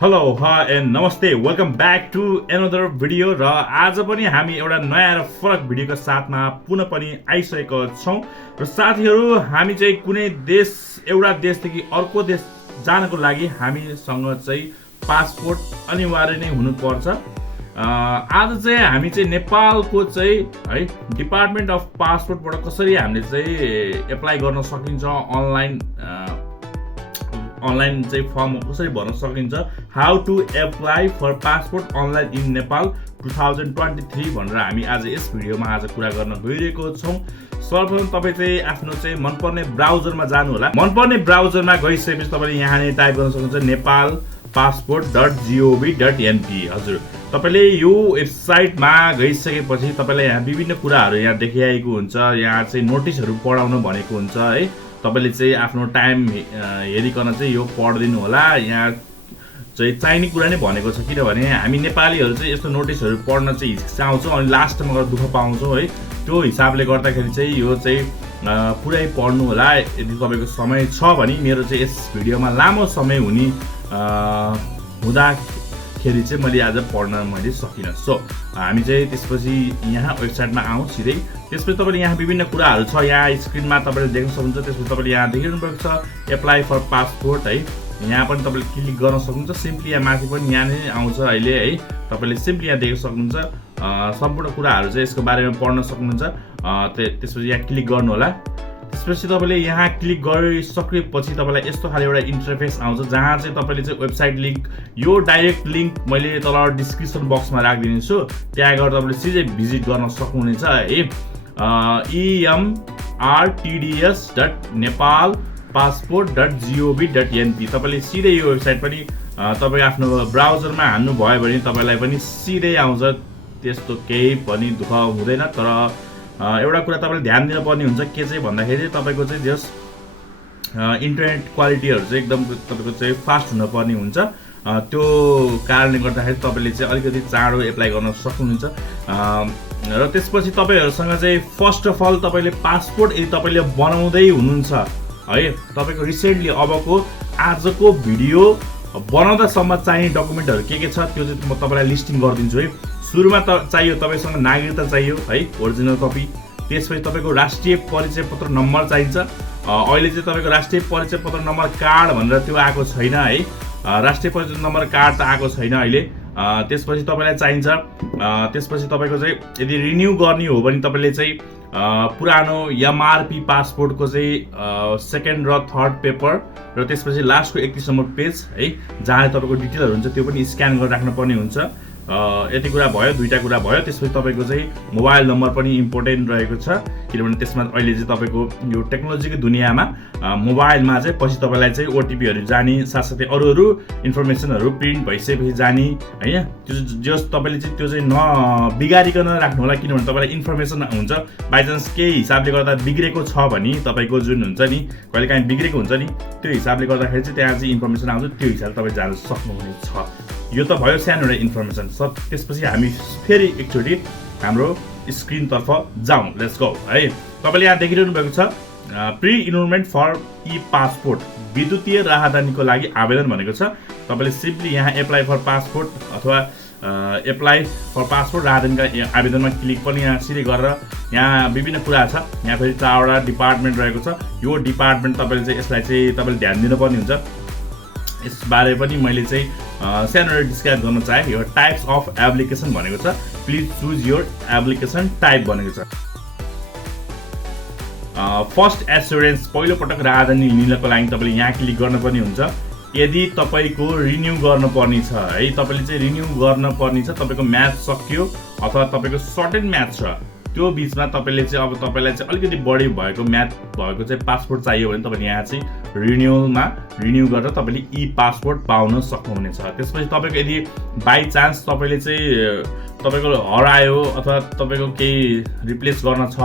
Hello and नमस्ते welcome back to another video र आज पनि हामी एउटा नयाँ र फरक भिडियोको साथमा पुनः पनि आइसकेका छौँ र साथीहरू हामी चाहिँ कुनै देश एउटा देशदेखि अर्को देश जानको लागि हामीसँग चाहिँ पासपोर्ट अनिवार्य नै हुनुपर्छ। आज चाहिँ हामी चाहिँ नेपालको चाहिँ है डिपार्टमेन्ट अफ पासपोर्टबाट कसरी हामीले चाहिँ एप्लाई गर्न सकिन्छ अनलाइन चाहिँ फर्म कसरी भर्न सकिन्छ how to apply for passport online in Nepal 2023 भनेर हामी आज यस भिडियोमा आज कुरा गर्न गइरहेको छौँ। सर्वप्रथम तपाईँ चाहिँ आफ्नो चाहिँ मनपर्ने ब्राउजरमा जानु होला। मनपर्ने ब्राउजरमा गइसकेपछि तपाईँले यहाँ नै टाइप गर्न सक्नुहुन्छ नेपाल passport.gov.np। हजुर तपाईँले यो वेबसाइटमा गइसकेपछि तपाईँलाई यहाँ विभिन्न कुराहरू यहाँ देखिआएको हुन्छ। यहाँ चाहिँ नोटिसहरू पढाउन भनेको हुन्छ है। तपाईँले चाहिँ आफ्नो टाइम हेरिकन चाहिँ यो पढिदिनु होला। यहाँ चाहिँ चाहिने कुरा नै भनेको छ, किनभने हामी नेपालीहरू चाहिँ यस्तो नोटिसहरू पढ्न चाहिँ हिचकिचाउँछौँ अनि लास्टमा गएर दुःख पाउँछौँ है। त्यो हिसाबले गर्दाखेरि चाहिँ यो चाहिँ पुरै पढ्नु होला। यदि तपाईँको समय छ भने मेरो चाहिँ यस भिडियोमा लामो समय हुँदाखेरि चाहिँ मैले आज पढ्न सकिनँ। सो हामी चाहिँ त्यसपछि यहाँ वेबसाइटमा आउँ सिधै। त्यसपछि तपाईँले यहाँ विभिन्न कुराहरू छ, यहाँ स्क्रिनमा तपाईँले देख्न सक्नुहुन्छ। त्यसपछि तपाईँले यहाँ देखिरहनु छ एप्लाई फर पासपोर्ट है। यहाँ पनि तपाईँले क्लिक गर्न सक्नुहुन्छ। सिम्पली यहाँ माथि पनि यहाँ नै आउँछ अहिले है। तपाईँले सिम्पली यहाँ देख्न सक्नुहुन्छ। सम्पूर्ण कुराहरू चाहिँ यसको बारेमा पढ्न सक्नुहुन्छ। त्यसपछि यहाँ क्लिक गर्नु होला। त्यसपछि तपाईँले यहाँ क्लिक गरिसकेपछि तपाईँलाई यस्तो खाले एउटा इन्टरफेस आउँछ जहाँ चाहिँ तपाईँले चाहिँ वेबसाइट लिङ्क, यो डाइरेक्ट लिङ्क मैले तल डिस्क्रिप्सन बक्समा राखिदिनेछु, त्यहाँ गएर तपाईँले सिधै भिजिट गर्न सक्नुहुनेछ है। emrtds.nepalpassport.gov.np तपाईँले सिधै यो वेबसाइट पनि तपाईँ आफ्नो ब्राउजरमा हान्नु भयो भने तपाईँलाई पनि सिधै आउँछ। त्यस्तो केही पनि दुःख हुँदैन। तर एउटा कुरा तपाईँले ध्यान दिनुपर्ने हुन्छ के चाहिँ भन्दाखेरि तपाईँको चाहिँ जस इन्टरनेट क्वालिटीहरू चाहिँ एकदम तपाईँको चाहिँ फास्ट हुनुपर्ने हुन्छ। त्यो कारणले गर्दाखेरि तपाईँले चाहिँ अलिकति चाँडो एप्लाई गर्न सक्नुहुन्छ। र त्यसपछि तपाईँहरूसँग चाहिँ फर्स्ट अफ अल तपाईँले पासपोर्ट यदि तपाईँले बनाउँदै हुनुहुन्छ है, तपाईँको रिसेन्टली अबको आजको भिडियो बनाउँदासम्म चाहिने डकुमेन्टहरू के छ त्यो चाहिँ म तपाईँलाई लिस्टिङ गरिदिन्छु है। सुरुमा त चाहियो तपाईँसँग नागरिकता चाहियो है, ओरिजिनल कपी। त्यसपछि तपाईँको राष्ट्रिय परिचय पत्र नम्बर चाहिन्छ। अहिले चाहिँ तपाईँको राष्ट्रिय परिचय पत्र नम्बर कार्ड भनेर त्यो आएको छैन है। राष्ट्रिय परिचय नम्बर कार्ड त आएको छैन अहिले। त्यसपछि तपाईँलाई चाहिन्छ। त्यसपछि तपाईँको चाहिँ यदि रिन्यू गर्ने हो भने तपाईँले चाहिँ पुरानो एमआरपी पासपोर्टको चाहिँ सेकेन्ड र थर्ड पेपर र त्यसपछि लास्टको 31 नम्बर पेज है, जहाँ तपाईँको डिटेलहरू हुन्छ त्यो पनि स्क्यान गरेर राख्नुपर्ने हुन्छ। यति कुरा भयो, दुईवटा कुरा भयो। त्यसपछि तपाईँको चाहिँ मोबाइल नम्बर पनि इम्पोर्टेन्ट रहेको छ, किनभने त्यसमा अहिले चाहिँ तपाईँको यो टेक्नोलोजीको दुनियाँमा मोबाइलमा चाहिँ पछि तपाईँलाई चाहिँ ओटिपीहरू जाने साथसाथै अरू इन्फर्मेसनहरू प्रिन्ट भइसकेपछि जाने होइन। त्यो जस तपाईँले चाहिँ त्यो चाहिँ नबिगारिकन राख्नु होला, किनभने तपाईँलाई इन्फर्मेसन हुन्छ। बाइचान्स केही हिसाबले गर्दा बिग्रेको छ भने तपाईँको जुन हुन्छ नि कहिलेकाहीँ बिग्रेको हुन्छ नि, त्यो हिसाबले गर्दाखेरि चाहिँ त्यहाँ चाहिँ इन्फर्मेसन आउँछ, त्यो हिसाबले तपाईँ जान सक्नुहुनेछ। यो त भयो सानो एउटा इन्फर्मेसन। त्यसपछि हामी फेरि एकचोटि हाम्रो स्क्रिनतर्फ जाउँ। लेट्स गो है। तपाईँले यहाँ देखिरहनु भएको छ प्री इनरोलमेन्ट फर ePassport, विद्युतीय राहदानीको लागि आवेदन भनेको छ। तपाईँले सिम्पली यहाँ एप्लाई फर पासपोर्ट अथवा एप्लाई फर पासपोर्ट राहदानीका आवेदनमा क्लिक पनि यहाँ सिधै गरेर यहाँ विभिन्न कुरा छ। यहाँ फेरि 4वटा डिपार्टमेन्ट रहेको छ। यो डिपार्टमेन्ट तपाईँले चाहिँ यसलाई चाहिँ तपाईँले ध्यान दिनुपर्ने हुन्छ। यसबारे पनि मैले चाहिँ सानो डिस्क्राइब गर्न चाहेँ। यो टाइप्स अफ एप्लिकेसन भनेको छ। Please choose your application type भनेको छ। फर्स्ट एस्युरेन्स, पहिलोपटक राहदानी लिनको लागि तपाईँले यहाँ क्लिक गर्नुपर्ने हुन्छ। यदि तपाईँको रिन्यू गर्नुपर्ने छ है, तपाईँले चाहिँ रिन्यू गर्नुपर्ने छ, तपाईँको म्याच सकियो अथवा तपाईँको सर्टेन म्याच छ, त्यो बिचमा तपाईँले चाहिँ अब तपाईँलाई चाहिँ अलिकति बढी भएको म्याथ भएको चाहिँ पासपोर्ट चाहियो भने तपाईँले यहाँ चाहिँ रिन्यू गरेर तपाईँले ePassport पाउन सक्नुहुनेछ। त्यसपछि तपाईँको यदि बाई चान्स तपाईँले चाहिँ तपाईँको हरायो अथवा तपाईँको केही रिप्लेस गर्न छ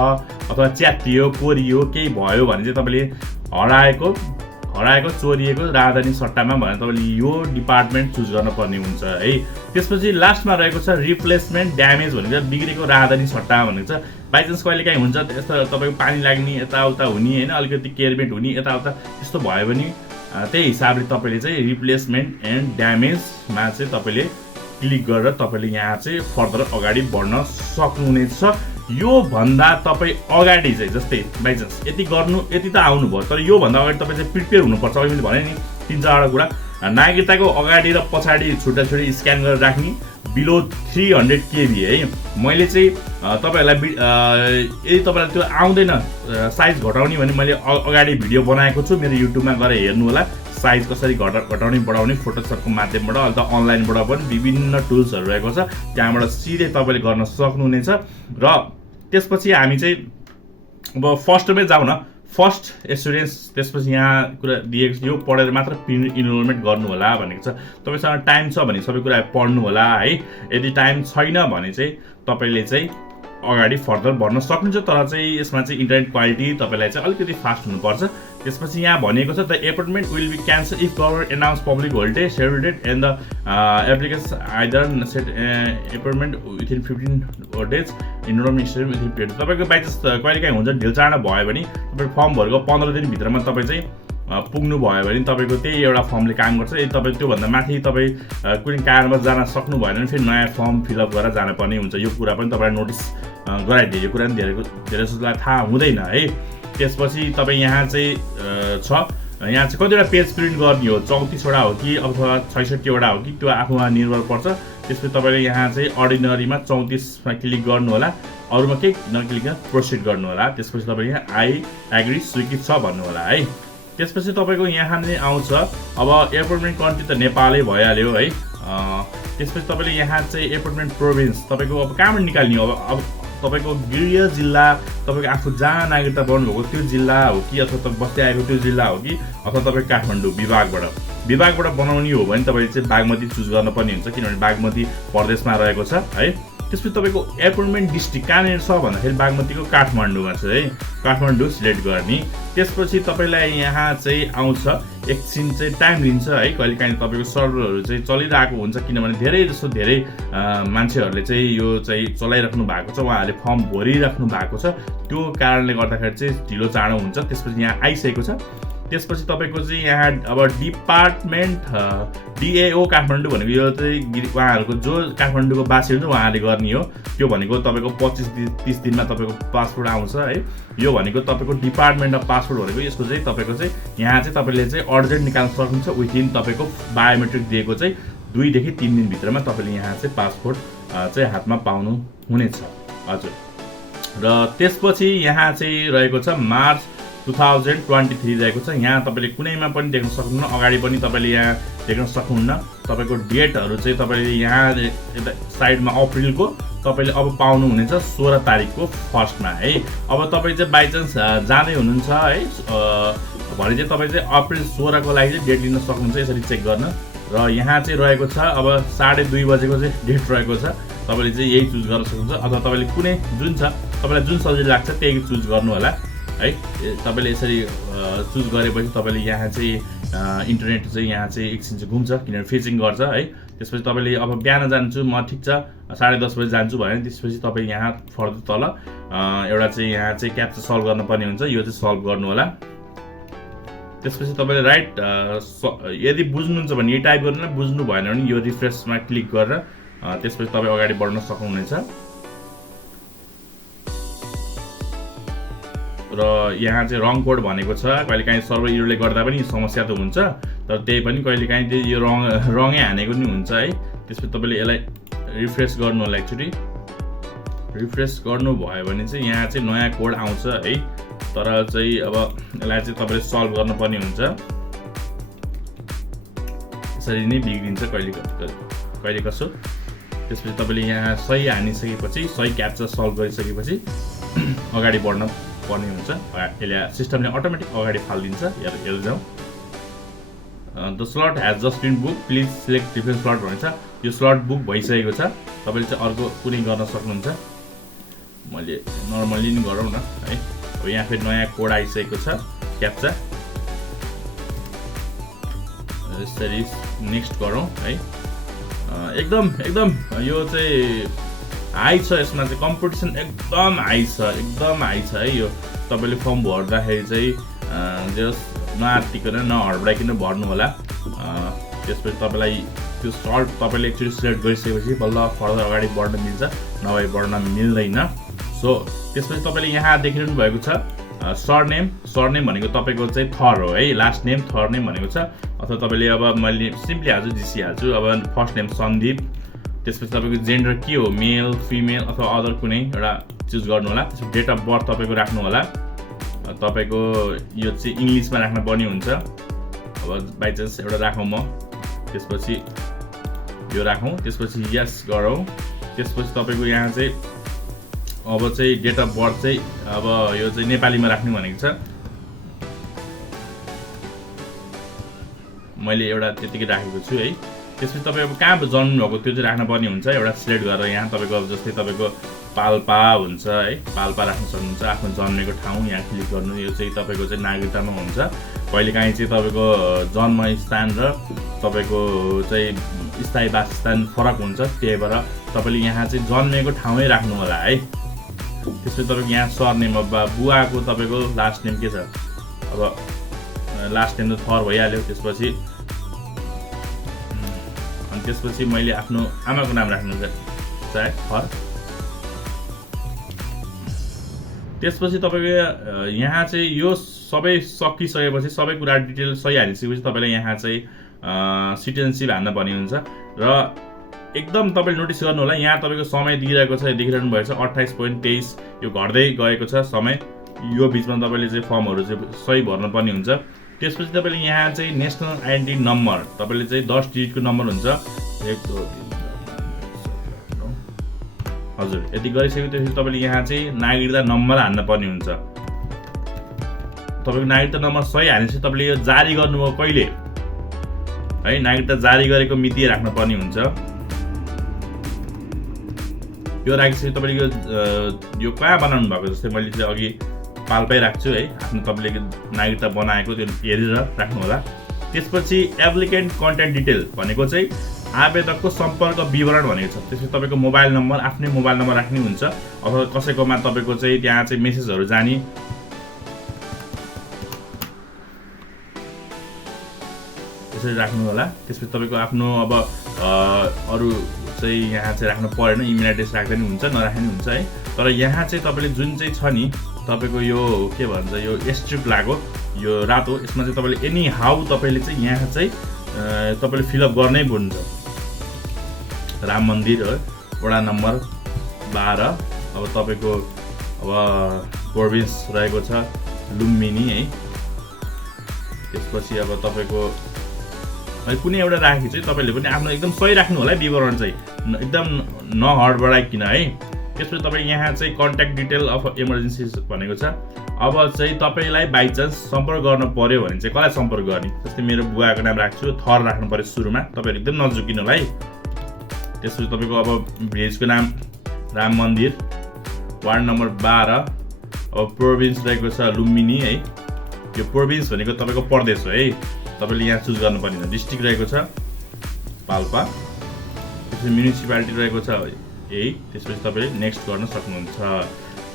अथवा च्यातियो कोरियो केही भयो भने चाहिँ तपाईँले हराएको चोरिएको राहदानी सट्टामा भने तपाईँले यो डिपार्टमेन्ट चुज गर्नुपर्ने हुन्छ है। त्यसपछि लास्टमा रहेको छ रिप्लेसमेन्ट ड्यामेज भनेको बिग्रेको राहदानी सट्टामा भनेको छ। बाइचान्स कहिलेकाहीँ हुन्छ त्यस्तो तपाईँको पानी लाग्ने यताउता हुने होइन, अलिकति केयरमेन्ट हुने यताउता त्यस्तो भयो भने त्यही हिसाबले तपाईँले चाहिँ रिप्लेसमेन्ट एन्ड ड्यामेजमा चाहिँ तपाईँले क्लिक गरेर तपाईँले यहाँ चाहिँ फर्दर अगाडि बढ्न सक्नुहुनेछ। यो भन्दा तपाईँ अगाडि चाहिँ जस्तै बाइचान्स यति त आउनुभयो, तर योभन्दा अगाडि तपाईँ चाहिँ प्रिपेयर हुनुपर्छ। अहिले मैले भने नि 3-4वटा कुरा, नागरिकताको अगाडि र पछाडि छुट्टा छुट्टै स्क्यान गरेर राख्ने, बिलो 300 KB है। मैले चाहिँ तपाईँहरूलाई यदि तपाईँलाई त्यो आउँदैन साइज घटाउने भने मैले अगाडि भिडियो बनाएको छु, मेरो युट्युबमा गएर हेर्नु होला। साइज कसरी घटाउने बढाउने फोटोसपको माध्यमबाट, अहिले त अनलाइनबाट पनि विभिन्न टुल्सहरू रहेको छ, त्यहाँबाट सिधै तपाईँले गर्न सक्नुहुनेछ। र त्यसपछि हामी चाहिँ अब फर्स्टमै जाउँ न, फर्स्ट एसुरेन्स। त्यसपछि यहाँ कुरा दिएको छ, यो पढेर मात्र प्री-इनरोलमेन्ट गर्नु होला भनेको छ। तपाईँसँग टाइम छ भने सबै कुरा पढ्नु होला है। यदि टाइम छैन भने चाहिँ तपाईँले चाहिँ अगाडि फर्दर बढ्न सक्नुहुन्छ, तर चाहिँ यसमा चाहिँ इन्टरनेट क्वालिटी तपाईँलाई चाहिँ अलिकति फास्ट हुनुपर्छ। त्यसपछि यहाँ भनेको छ the appointment will be cancel if government announce public holiday schedule date and the application either set appointment within 15 days enrolment stadium within period. तपाईँको बाइचान्स कहिलेकाहीँ हुन्छ ढिल चाँडो भयो भने तपाईँ फर्म भरेको 15 दिनभित्रमा तपाईँ चाहिँ पुग्नु भयो भने तपाईँको त्यही एउटा फर्मले काम गर्छ। यदि तपाईँ त्योभन्दा माथि तपाईँ कुनै कारणमा जान सक्नु भएन भने फेरि नयाँ फर्म फिलअप गरेर जानुपर्ने हुन्छ। यो कुरा पनि तपाईँलाई नोटिस गराइदियो, यो कुरा पनि धेरै जसोलाई थाहा हुँदैन है। त्यसपछि तपाईँ यहाँ चाहिँ यहाँ चाहिँ कतिवटा पेज प्रिन्ट गर्ने हो, 34वटा हो कि अथवा 66वटा हो कि, त्यो आफूमा निर्भर पर्छ। त्यसपछि तपाईँले यहाँ चाहिँ अर्डिनरीमा 34मा क्लिक गर्नु होला, अरूमा केही नक्लिक प्रोसिड गर्नु होला। त्यसपछि तपाईँ यहाँ आई एग्री स्वीकृत छ भन्नु होला है। त्यसपछि तपाईँको यहाँ नै आउँछ अब एपोइन्टमेन्ट कन्ट्री त नेपालै भइहाल्यो है। त्यसपछि तपाईँले यहाँ चाहिँ एपोइन्टमेन्ट प्रोभिन्स तपाईँको अब कहाँबाट निकाल्ने हो, अब तपाईँको गृह जिल्ला, तपाईँको आफू जहाँ नागरिकता बन्नुभएको त्यो जिल्ला हो कि, अथवा तपाईँ बस्दै आएको त्यो जिल्ला हो कि, अथवा तपाईँ काठमाडौँ विभागबाट बनाउने हो भने तपाईँले चाहिँ बागमती चुज गर्नुपर्ने हुन्छ, किनभने बागमती प्रदेशमा रहेको छ है। त्यसपछि तपाईँको एपोइन्टमेन्ट डिस्ट्रिक्ट कहाँनिर छ भन्दाखेरि बागमतीको काठमाडौँमा छ है, काठमाडौँ सिलेक्ट गर्ने। त्यसपछि तपाईँलाई यहाँ चाहिँ आउँछ, एकछिन चाहिँ टाइम लिन्छ है, कहिलेकाहीँ तपाईँको सर्भरहरू चाहिँ चलिरहेको हुन्छ, किनभने धेरै मान्छेहरूले चाहिँ यो चाहिँ चलाइराख्नु भएको छ, उहाँहरूले फर्म भरिराख्नु भएको छ, त्यो कारणले गर्दाखेरि चाहिँ ढिलो चाँडो हुन्छ। त्यसपछि यहाँ आइसकेको छ। त्यसपछि तपाईँको चाहिँ यहाँ अब डिपार्टमेन्ट डिएओ काठमाडौँ भनेको यो चाहिँ उहाँहरूको जो काठमाडौँको बासी हुन्छ उहाँहरूले गर्ने हो। त्यो भनेको तपाईँको 25-30 दिनमा तपाईँको पासपोर्ट आउँछ है। यो भनेको तपाईँको डिपार्टमेन्ट अफ पासपोर्ट भनेको यसको चाहिँ तपाईँको चाहिँ यहाँ चाहिँ तपाईँले चाहिँ अर्जेन्ट निकाल्न सक्नुहुन्छ विथिन तपाईँको बायोमेट्रिक दिएको चाहिँ 2 देखि 3 दिनभित्रमा तपाईँले यहाँ चाहिँ पासपोर्ट चाहिँ हातमा पाउनु हुनेछ हजुर। र त्यसपछि यहाँ चाहिँ रहेको छ मार्च 2023 रहेको छ। यहाँ तपाईँले कुनैमा पनि देख्न सक्नुहुन्न, अगाडि पनि तपाईँले यहाँ देख्न सक्नुहुन्न। तपाईँको डेटहरू चाहिँ तपाईँले यहाँ यता साइडमा अप्रिलको तपाईँले अब पाउनुहुनेछ 16 तारिकको फर्स्टमा है। अब तपाईँ चाहिँ बाइचान्स जाँदै हुनुहुन्छ है भने चाहिँ तपाईँ चाहिँ अप्रिल 16 को लागि चाहिँ डेट लिन सक्नुहुन्छ, यसरी चेक गर्न। र यहाँ चाहिँ रहेको छ अब 2:30 बजेको चाहिँ डेट रहेको छ, तपाईँले चाहिँ यही चुज गर्न सक्नुहुन्छ, अथवा तपाईँले कुनै जुन छ तपाईँलाई जुन सजिलो लाग्छ त्यही चुज गर्नु होला है। तपाईँले यसरी चुज गरेपछि तपाईँले यहाँ चाहिँ इन्टरनेट चाहिँ यहाँ चाहिँ एकछिन चाहिँ घुम्छ, किनभने फेचिङ गर्छ है। त्यसपछि तपाईँले अब बिहान जान्छु म, ठिक छ 10:30 बजी जान्छु भयो भने त्यसपछि तपाईँ यहाँ फर्दर तल एउटा चाहिँ यहाँ चाहिँ क्याप्चा सल्भ गर्नुपर्ने हुन्छ, यो चाहिँ सल्भ गर्नु होला। त्यसपछि तपाईँले राइट यदि बुझ्नुहुन्छ भने यही टाइप गर्नु, बुझ्नु भएन भने यो रिफ्रेसमा क्लिक गरेर त्यसपछि तपाईँ अगाडि बढ्न सक्नुहुनेछ। र यहाँ चाहिँ रङ कोड भनेको छ, कहिलेकाहीँ सर्भर इररले गर्दा पनि समस्या त हुन्छ, तर त्यही पनि कहिलेकाहीँ त्यो यो रङै हानेको नि हुन्छ है। त्यसपछि तपाईँले यसलाई रिफ्रेस गर्नु होला, एकचोटि रिफ्रेस गर्नुभयो भने चाहिँ यहाँ चाहिँ नयाँ कोड आउँछ है। तर चाहिँ अब यसलाई चाहिँ तपाईँले सल्भ गर्नुपर्ने हुन्छ, यसरी नै बिग्रिन्छ कहिले कसो। त्यसपछि तपाईँले यहाँ सही हानिसकेपछि, सही क्याप्चा सल्भ गरिसकेपछि अगाडि बढ्न पर्ने हुन्छ, यसले सिस्टमले अटोमेटिक अगाडि फालिदिन्छ। हेर्दै जाउँ, the slot has just been booked, please select different slot भन्छ। यो स्लट बुक भइसकेको छ, तपाईँले चाहिँ अर्को कुनै गर्न सक्नुहुन्छ। मैले नर्मल्ली नै गरौँ न है। अब यहाँ फेरि नयाँ कोड आइसकेको छ, क्याप्चा यसरी नेक्स्ट गरौँ है। एकदम यो चाहिँ हाई छ, यसमा चाहिँ कम्पिटिसन एकदम हाई छ है। यो तपाईँले फर्म भर्दाखेरि चाहिँ जस नआत्तिकन नहडबडाइकन भर्नु होला। त्यसपछि तपाईँलाई त्यो सर्ट तपाईँले एक्चुअली सिलेक्ट गरिसकेपछि बल्ल फर्दर अगाडि बढ्न मिल्छ, नभए बढ्न मिल्दैन। सो त्यसपछि तपाईँले यहाँ देखिरहनु भएको छ सरनेम भनेको तपाईँको चाहिँ थर हो है, लास्ट नेम थर नेम भनेको छ। अथवा तपाईँले अब मैले सिम्पली हाल्छु जिसी हाल्छु। अब फर्स्ट नेम सन्दीप, त्यसपछि तपाईँको जेन्डर के हो, मेल फिमेल अथवा अदर कुनै एउटा चुज गर्नु होला। त्यसपछि डेट अफ बर्थ तपाईँको राख्नु होला। तपाईँको यो चाहिँ इङ्ग्लिसमा राख्न पर्ने हुन्छ। अब बाई चान्स एउटा राखौँ म, त्यसपछि यो राखौँ, त्यसपछि यस गरौँ। त्यसपछि तपाईँको यहाँ चाहिँ अब चाहिँ डेट अफ बर्थ चाहिँ अब यो चाहिँ नेपालीमा राख्ने भनेको छ। मैले एउटा त्यतिकै राखेको छु है। त्यसपछि तपाईँ अब कहाँ जन्मनुभएको त्यो चाहिँ राख्न पर्ने हुन्छ। एउटा सिलेक्ट गरेर यहाँ तपाईँको अब जस्तै तपाईँको पाल्पा हुन्छ है, पाल्पा राख्न सक्नुहुन्छ। आफ्नो जन्मेको ठाउँ यहाँ क्लिक गर्नु। यो चाहिँ तपाईँको चाहिँ नागरिकतामा हुन्छ। कहिलेकाहीँ चाहिँ तपाईँको जन्मस्थान र तपाईँको चाहिँ स्थायी वासस्थान फरक हुन्छ, त्यही भएर तपाईँले यहाँ चाहिँ जन्मेको ठाउँै राख्नु होला है। त्यसपछि तपाईँको यहाँ सरनेम, अब बुवाको तपाईँको लास्ट नेम के छ, अब लास्ट नेम त थर भइहाल्यो। त्यसपछि अनि त्यसपछि मैले आफ्नो आमाको नाम राख्नु चाहे थर। त्यसपछि तपाईँको यहाँ चाहिँ यो सबै सकिसकेपछि, सबै कुरा डिटेल सही हालिसकेपछि तपाईँलाई यहाँ चाहिँ सिटिजनसिप हान्न पर्ने हुन्छ। र एकदम तपाईँले नोटिस गर्नु होला, यहाँ तपाईँको समय दिइरहेको छ, देखिरहनु भएको छ 28.23। यो घट्दै गएको छ समय। यो बिचमा तपाईँले चाहिँ फर्महरू चाहिँ सही भर्नु पर्ने हुन्छ। त्यसपछि तपाईँले यहाँ चाहिँ नेसनल आइडेन्टिटी नम्बर, तपाईँले चाहिँ 10 डिजिटको नम्बर हुन्छ। 1 2 3 हजुर, यति गरिसक्यो। त्यसपछि तपाईँले यहाँ चाहिँ नागरिकता नम्बर हान्न पर्ने हुन्छ। तपाईँको नागरिकता नम्बर सही हालेपछि तपाईँले यो जारी गर्नुभयो कहिले है, नागरिकता जारी गरेको मिति राख्न पर्ने हुन्छ। यो राखिसकेपछि तपाईँले यो कहाँ बनाउनु भएको, जस्तै मैले चाहिँ अघि पाल्पै राख्छु है, आफ्नो तपाईँले नागरिकता बनाएको त्यो हेरेर राख्नु होला। त्यसपछि एप्लिकेन्ट कन्ट्याक्ट डिटेल भनेको चाहिँ आवेदकको सम्पर्क विवरण भनेको छ। त्यसपछि तपाईँको मोबाइल नम्बर, आफ्नै मोबाइल नम्बर राख्ने हुन्छ। अथवा कसैकोमा तपाईँको चाहिँ त्यहाँ चाहिँ मेसेजहरू जाने, त्यसरी राख्नु होला। त्यसपछि तपाईँको आफ्नो अब अरू चाहिँ यहाँ चाहिँ राख्नु परेन, इमेल एड्रेस राख्दा नि हुन्छ, नराख्ने हुन्छ है। तर यहाँ चाहिँ तपाईँले जुन चाहिँ छ नि तपाईँको यो के भन्छ, यो एस्ट्रिक लाग्यो, यो रातो, यसमा चाहिँ तपाईँले एनी हाउ तपाईँले चाहिँ यहाँ चाहिँ तपाईँले फिलअप गर्नै पर्छ। राम मन्दिर हो, वडा नम्बर 12, अब तपाईँको अब प्रोभिन्स रहेको छ लुम्बिनी है। त्यसपछि अब तपाईँको कुनै एउटा राखेको चाहिँ तपाईँले पनि आफ्नो एकदम सही राख्नु होला है, विवरण चाहिँ एकदम नहडबडाइकन है। त्यसपछि तपाईँ यहाँ चाहिँ कन्ट्याक्ट डिटेल अफ इमर्जेन्सी भनेको छ। अब चाहिँ तपाईँलाई बाइचान्स सम्पर्क गर्नु पर्यो भने चाहिँ कसलाई सम्पर्क गर्ने, जस्तै मेरो बुवाको नाम राख्छु, थर राख्नु पर्यो सुरुमा, तपाईँहरू एकदम नजुकिनु होला है। त्यसपछि तपाईँको अब भिलेजको नाम राम मन्दिर, वार्ड नम्बर 12, अब प्रोभिन्स रहेको छ लुम्बिनी है। यो प्रोभिन्स भनेको तपाईँको प्रदेश हो है, तपाईँले यहाँ चुज गर्नुपर्ने हुन्छ। डिस्ट्रिक्ट रहेको छ पाल्पा, त्यसपछि म्युनिसिपालिटी रहेको छ यही। त्यसपछि तपाईँले नेक्स्ट गर्न सक्नुहुन्छ।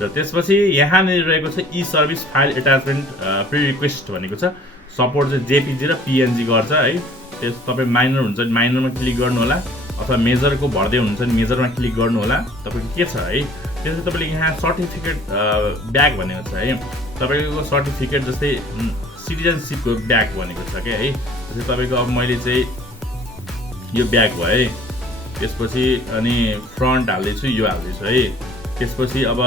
र त्यसपछि यहाँनिर रहेको छ e service file attachment pre request भनेको छ। सपोर्ट चाहिँ जेपिजी र पिएनजी गर्छ है। त्यस तपाईँ माइनर हुन्छ भने माइनरमा क्लिक गर्नु होला, अथवा मेजरको भर्दै हुनुहुन्छ भने मेजरमा क्लिक गर्नु होला। तपाईँको के छ है, त्यसपछि तपाईँले यहाँ सर्टिफिकेट ब्याग भनेको छ है। तपाईँको सर्टिफिकेट जस्तै सिटिजनसिपको ब्याग भनेको छ क्या है। जस्तै तपाईँको अब मैले चाहिँ यो ब्याग भयो है। त्यसपछि अनि फ्रन्ट हाल्दैछु, यो हाल्दैछु है। त्यसपछि अब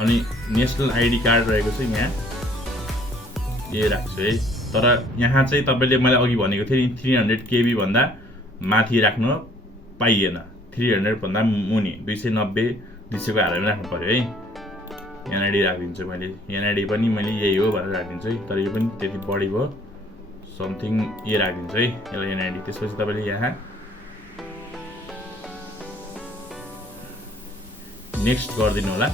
अनि नेसनल आइडी कार्ड रहेको छ यहाँ, ये राख्छु है। तर यहाँ चाहिँ तपाईँले मैले अघि भनेको थिएँ नि 300 KB भन्दा माथि राख्नु पाइएन, 300 भन्दा मुनि 290 200 को हालेर राख्नु पर्यो है। एनआइडी राखिदिन्छु मैले, एनआइडी पनि मैले यही हो भनेर राखिदिन्छु है। तर यो पनि त्यति बढी भयो, समथिङ ये राखिदिन्छु है यसलाई एनआइडी। त्यसपछि तपाईँले यहाँ नेक्स्ट गरिदिनु होला।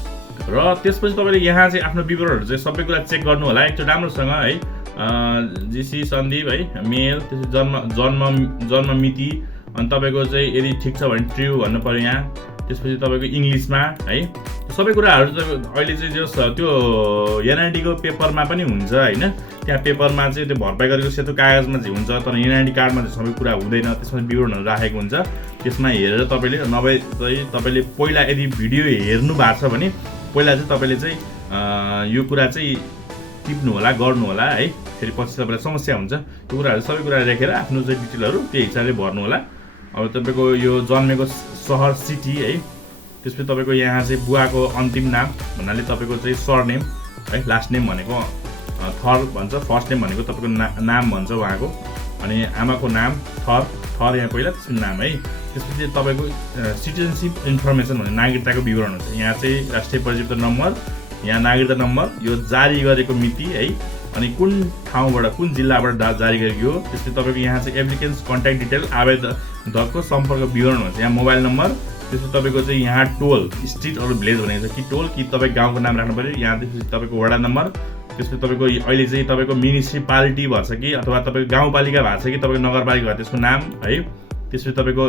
र त्यसपछि तपाईँले यहाँ चाहिँ आफ्नो विवरणहरू चाहिँ सबै कुरा चेक गर्नु होला एकचोटि राम्रोसँग है। जिसी सन्दीप है, मेल, त्यसपछि जन्म मिति, अनि तपाईँको चाहिँ यदि ठिक छ भने ट्रु भन्नु पर्यो यहाँ। त्यसपछि तपाईँको इङ्ग्लिसमा है सबै कुराहरू अहिले चाहिँ त्यो एनआइडीको पेपरमा पनि हुन्छ होइन। त्यहाँ पेपरमा चाहिँ त्यो भरपाई गरेको सेतो कागजमा चाहिँ हुन्छ, तर एनआइडी कार्डमा चाहिँ सबै कुरा हुँदैन, त्यसमा विवरणहरू राखेको हुन्छ। त्यसमा हेरेर तपाईँले नभए चाहिँ तपाईँले पहिला यदि भिडियो हेर्नु भएको छ भने पहिला चाहिँ तपाईँले चाहिँ यो कुरा चाहिँ टिप्नु होला, गर्नु होला है। फेरि पछि तपाईँलाई समस्या हुन्छ। त्यो कुराहरू सबै कुरा लेखेर आफ्नो चाहिँ डिटेलहरू त्यही हिसाबले भर्नु होला। अब तपाईँको यो जन्मेको सहर सिटी है, त्यसपछि तपाईँको यहाँ चाहिँ बुवाको अन्तिम नाम भन्नाले तपाईँको चाहिँ सरनेम है, लास्ट नेम भनेको थर भन्छ, फर्स्ट नेम भनेको तपाईँको नाम भन्छ उहाँको, अनि आमाको नाम थर यहाँ पहिला, त्यसपछि नाम है। त्यसपछि तपाईँको सिटिजनसिप इन्फर्मेसन भन्ने नागरिकताको विवरण हुन्छ। यहाँ चाहिँ राष्ट्रिय परिचय नम्बर, यहाँ नागरिकता नम्बर, यो जारी गरेको मिति है, अनि कुन ठाउँबाट कुन जिल्लाबाट जारी गरेको हो। त्यसपछि तपाईँको यहाँ चाहिँ एप्लिकेन्ट्स कन्ट्याक्ट डिटेल, आवेदकको सम्पर्क विवरण हुन्छ। यहाँ मोबाइल नम्बर, त्यसपछि तपाईँको चाहिँ यहाँ टोल स्ट्रिट अरू भिलेज भनेको छ कि टोल कि तपाईँ गाउँको नाम राख्नु पऱ्यो। यहाँ त्यसपछि तपाईँको वडा नम्बर, त्यसपछि तपाईँको अहिले चाहिँ तपाईँको म्युनिसिपालिटी भन्छ कि अथवा तपाईँको गाउँपालिका भएको छ कि तपाईँको नगरपालिका भयो त्यसको नाम है। त्यसपछि तपाईँको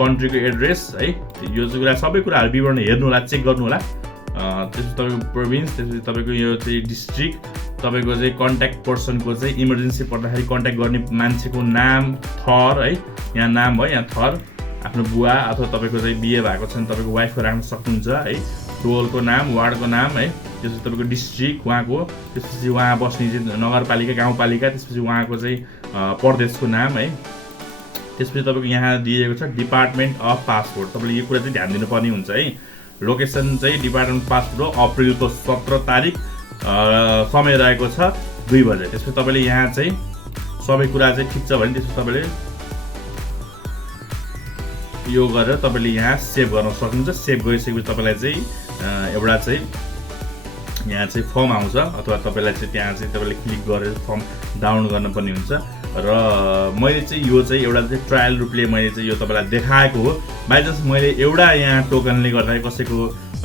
कन्ट्रीको एड्रेस है, यो चाहिँ कुरा सबै कुराहरू विवरण हेर्नु होला, चेक गर्नु होला। त्यसपछि तपाईँको प्रोभिन्स, त्यसपछि तपाईँको यो चाहिँ डिस्ट्रिक्ट, तपाईँको चाहिँ कन्ट्याक्ट पर्सनको चाहिँ इमर्जेन्सी पर्दाखेरि कन्ट्याक्ट गर्ने मान्छेको नाम थर है, यहाँ नाम भयो, यहाँ थर आफ्नो बुवा अथवा तपाईँको चाहिँ बिहे भएको छ भने तपाईँको वाइफको राख्न सक्नुहुन्छ है। टोलको नाम, वार्डको नाम है, त्यसपछि तपाईँको डिस्ट्रिक्ट उहाँको, त्यसपछि उहाँ बस्ने चाहिँ नगरपालिका गाउँपालिका, त्यसपछि उहाँको चाहिँ प्रदेशको नाम है। त्यसपछि तपाईँको यहाँ दिएको छ डिपार्टमेन्ट अफ पासपोर्ट, तपाईँले यो कुरा चाहिँ ध्यान दिनुपर्ने हुन्छ है। लोकेसन चाहिँ डिपार्टमेन्ट पासपोर्ट हो, अप्रिलको 17 तारिक, समय रहेको छ 2 बजे। त्यसपछि तपाईँले यहाँ चाहिँ सबै कुरा चाहिँ ठिक छ भने त्यसपछि तपाईँले यो गरेर तपाईँले यहाँ सेभ गर्न सक्नुहुन्छ। सेभ गरिसकेपछि तपाईँलाई चाहिँ एउटा चाहिँ यहाँ चाहिँ फर्म आउँछ, अथवा तपाईँलाई चाहिँ त्यहाँ चाहिँ तपाईँले क्लिक गरेर फर्म डाउनलोड गर्नुपर्ने हुन्छ। र मैले चाहिँ यो चाहिँ एउटा चाहिँ ट्रायल रूपले मैले चाहिँ यो तपाईँलाई देखाएको हो। बाइचान्स मैले एउटा यहाँ टोकनले गर्दाखेरि कसैको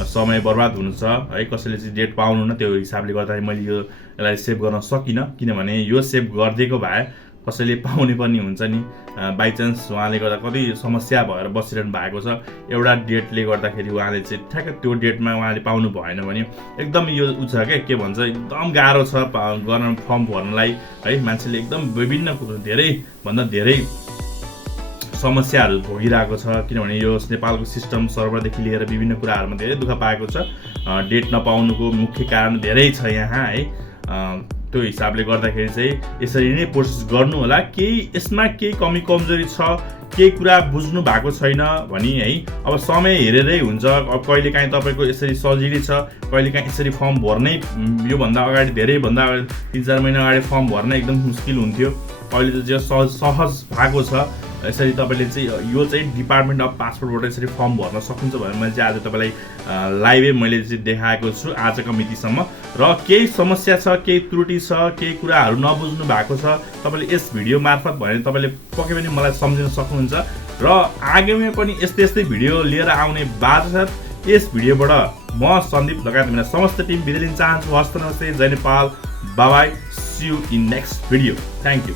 समय बर्बाद हुनु छ है, कसैले चाहिँ डेट पाउनु न, त्यो हिसाबले गर्दाखेरि मैले यो यसलाई सेभ गर्न सकिनँ, किनभने यो सेभ गरिदिएको भए कसैले पाउने पनि हुन्छ नि। बाइचान्स उहाँले गर्दा कति समस्या भएर बसिरहनु भएको छ, एउटा डेटले गर्दाखेरि उहाँले चाहिँ ठ्याक्क त्यो डेटमा उहाँले पाउनु भएन भने एकदम यो उ छ क्या, के भन्छ, एकदम गाह्रो छ गर्न फर्म भर्नलाई है। मान्छेले एकदम विभिन्न धेरैभन्दा धेरै समस्याहरू भोगिरहेको छ, किनभने यो नेपालको सिस्टम सर्भरदेखि लिएर विभिन्न कुराहरूमा धेरै दुःख पाएको छ। डेट नपाउनुको मुख्य कारण धेरै छ यहाँ है। त्यो हिसाबले गर्दाखेरि चाहिँ यसरी नै प्रोसेस गर्नु होला। केही यसमा केही कमी कमजोरी छ, केही कुरा बुझ्नु भएको छैन भने है, अब समय हेरेरै हुन्छ। अब कहिलेकाहीँ तपाईँको यसरी सजिलै छ, कहिलेकाहीँ यसरी फर्म भर्नै योभन्दा अगाडि धेरैभन्दा अगाडि 3-4 महिना अगाडि फर्म भर्न एकदम मुस्किल हुन्थ्यो। अहिले चाहिँ सहज भएको छ। यसरी तपाईँले चाहिँ यो चाहिँ डिपार्टमेन्ट अफ पासपोर्टबाट यसरी फर्म भर्न सक्नुहुन्छ भनेर मैले चाहिँ आज तपाईँलाई लाइभै मैले चाहिँ देखाएको छु आजको मितिसम्म। र केही समस्या छ, केही त्रुटि छ, केही कुराहरू नबुझ्नु भएको छ, तपाईँले यस भिडियो मार्फत भने तपाईँले पक्कै पनि मलाई सम्झिन सक्नुहुन्छ। र आगामी पनि यस्तै भिडियो लिएर आउने बाचा साथ यस भिडियोबाट म सन्दीप लगायत मेरा समस्त टिम बिदा लिन चाहन्छु। हस्त नमस्ते, जय Nepal, bye bye, see you in next video. Thank you.